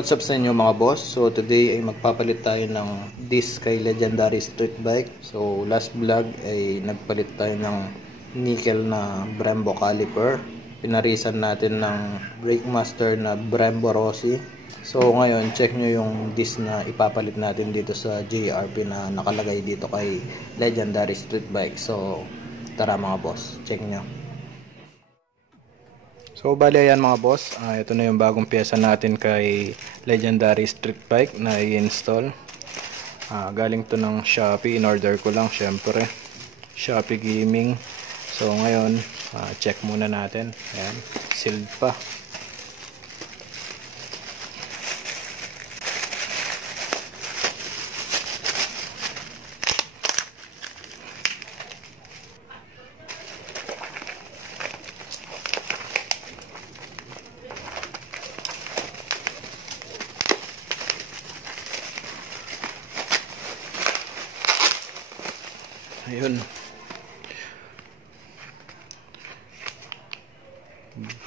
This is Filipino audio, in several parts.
What's up sa inyo mga boss? So today ay magpapalit tayo ng disc kay Legendary Street Bike. So last vlog ay nagpalit tayo ng nickel na Brembo caliper. Pinarisan natin ng brake master na Brembo Rossi. So ngayon check nyo yung disc na ipapalit natin dito sa JRP na nakalagay dito kay Legendary Street Bike. So tara mga boss, check nyo. So bali ayan mga boss, ito na yung bagong pyesa natin kay Legendary Street Bike na i-install. Galing to ng Shopee, in-order ko lang syempre. Shopee Gaming. So ngayon, check muna natin. Ayan, sealed pa. Ayun.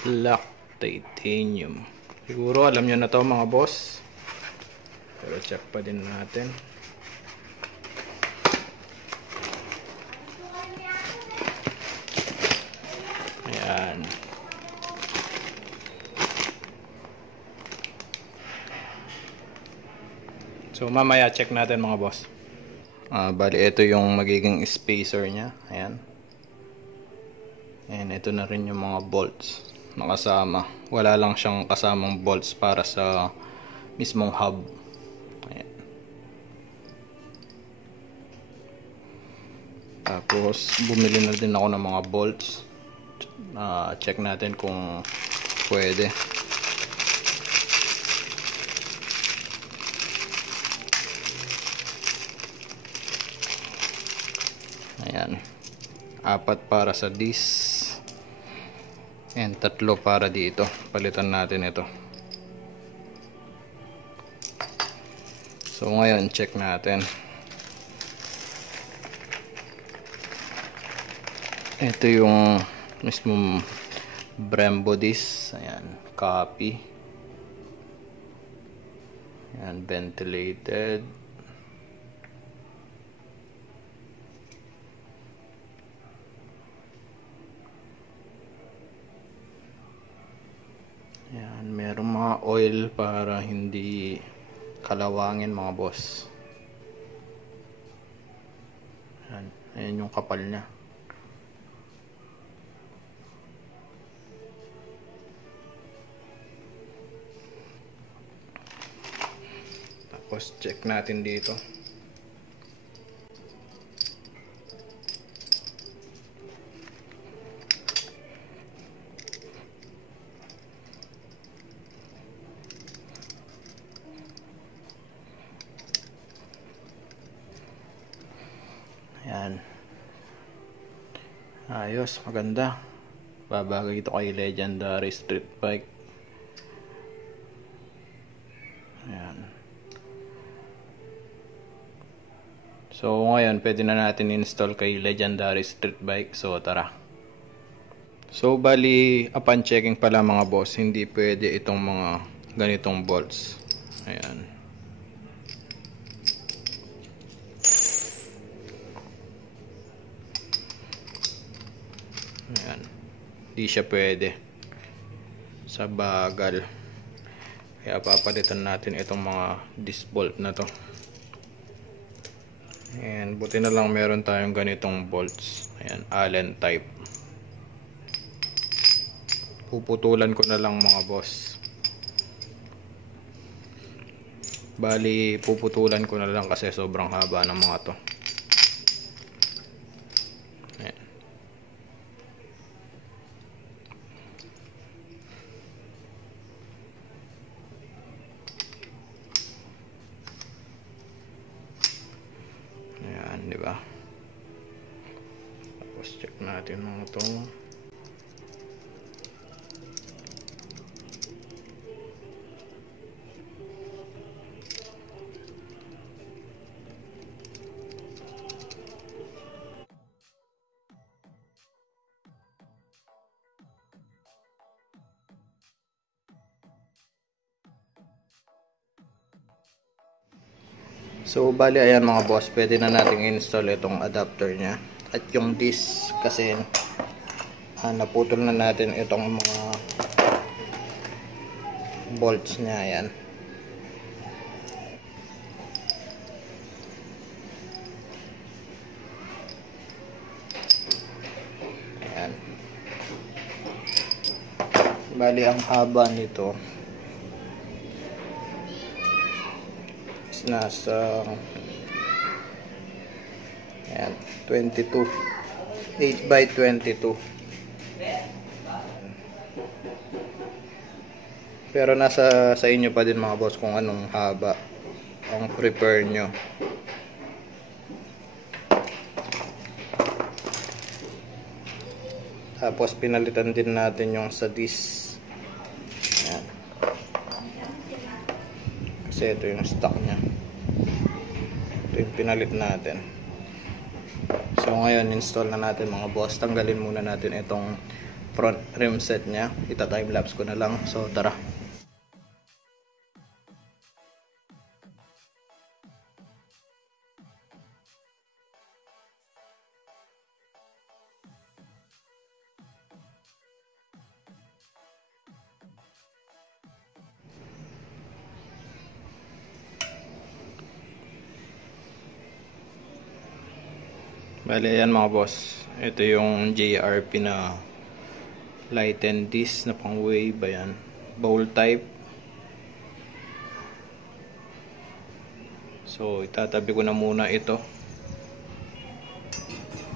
Black titanium. Siguro alam nyo na to mga boss. Pero check pa din natin. Ayan. So mamaya check natin mga boss. Bali ito yung magiging spacer nya. Ayan. And ito na rin yung mga bolts nakasama. Wala lang siyang kasamang bolts para sa mismong hub. Ayan. Tapos bumili na din ako ng mga bolts. Check natin kung pwede. Ayan. 4 para sa disc and 3 para dito. Palitan natin ito. So ngayon check natin. Ito yung mismo Brembo disc. Ayan, copy. Ayan, ventilated. Ayan, merong mga oil para hindi kalawangin mga boss. Ayan, ayan yung kapal nya. Tapos check natin dito. Ayan. Ayos, maganda. Babagay ito kay Legendary Street Bike. Ayan. So ngayon, pwede na natin install kay Legendary Street Bike. So tara. So bali, upon checking pala mga boss, hindi pwede itong mga ganitong bolts. Ayan. Ayan. Di siya pwede sa bagal. Kaya papalitan natin itong mga disc bolt na to. And buti na lang meron tayong ganitong bolts. Ayan, Allen type. Puputulan ko na lang mga boss. Bali puputulan ko na lang kasi sobrang haba ng mga to. Ayan, di ba? Tapos check natin mga to. So bali ayan mga boss, pwede na nating install itong adapter nya. At yung disc kasi naputol na natin itong mga bolts nya. Ayan. Ayan. Bali ang haba nito is nasa 22, 8 by 22. Pero nasa sa inyo pa din mga boss kung anong haba ang prefer nyo. Tapos pinalitan din natin yung sa disc. Ayan. Kasi ito yung stock nya. Ito yung pinalit natin. So ngayon install na natin mga boss. Tanggalin muna natin itong front rim set nya. Ita-timelapse ko na lang. So tara. Bale, ayan mga boss. Ito yung JRP na lighten disc na pang wave. Ayan. Bowl type. So, itatabi ko na muna ito.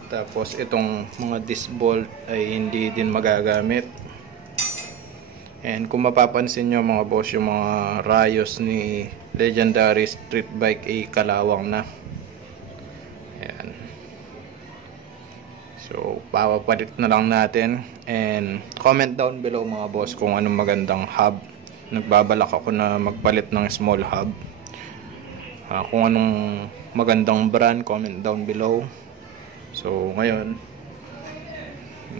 Tapos, itong mga disc bolt ay hindi din magagamit. And kung mapapansin nyo mga boss, yung mga rayos ni Legendary Street Bike ay kalawang na. Ayan. So, papapalit na lang natin. And comment down below mga boss kung anong magandang hub. Nagbabalak ako na magpalit ng small hub. Kung anong magandang brand, comment down below. So, ngayon,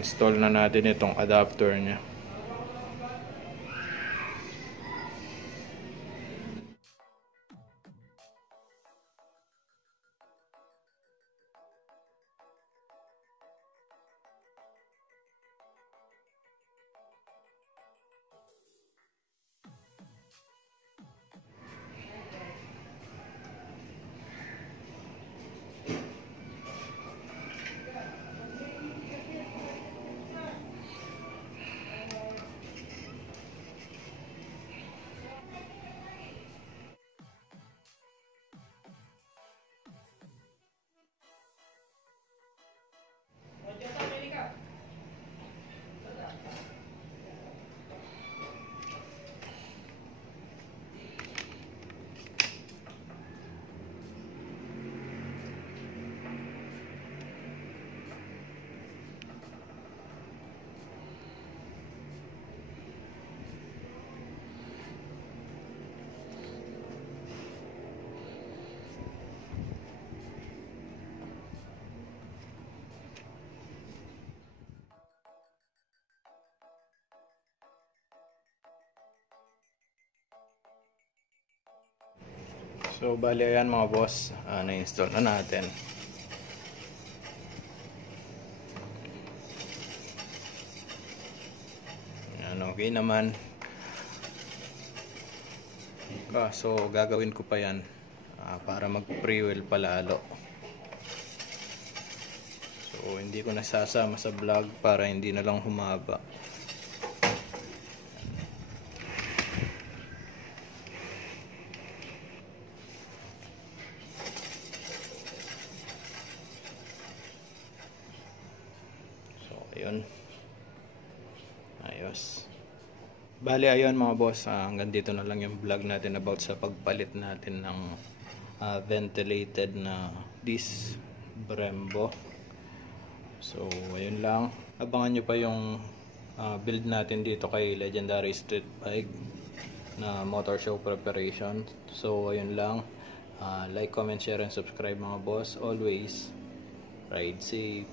install na natin itong adapter nya. So, bali ayan mga boss, na-install na natin. Ayan, okay naman. So, gagawin ko pa yan para mag-pre-wheel palalo. So, hindi ko nasasama sa vlog para hindi na lang humaba. Ayun. Ayos. Bali ayun mga boss, hanggang dito na lang yung vlog natin about sa pagpalit natin ng ventilated na disc Brembo. So ayun lang. Abangan nyo pa yung build natin dito kay Legendary Street Bike na motor show preparation. So ayun lang. Like, comment, share, and subscribe mga boss. Always ride safe.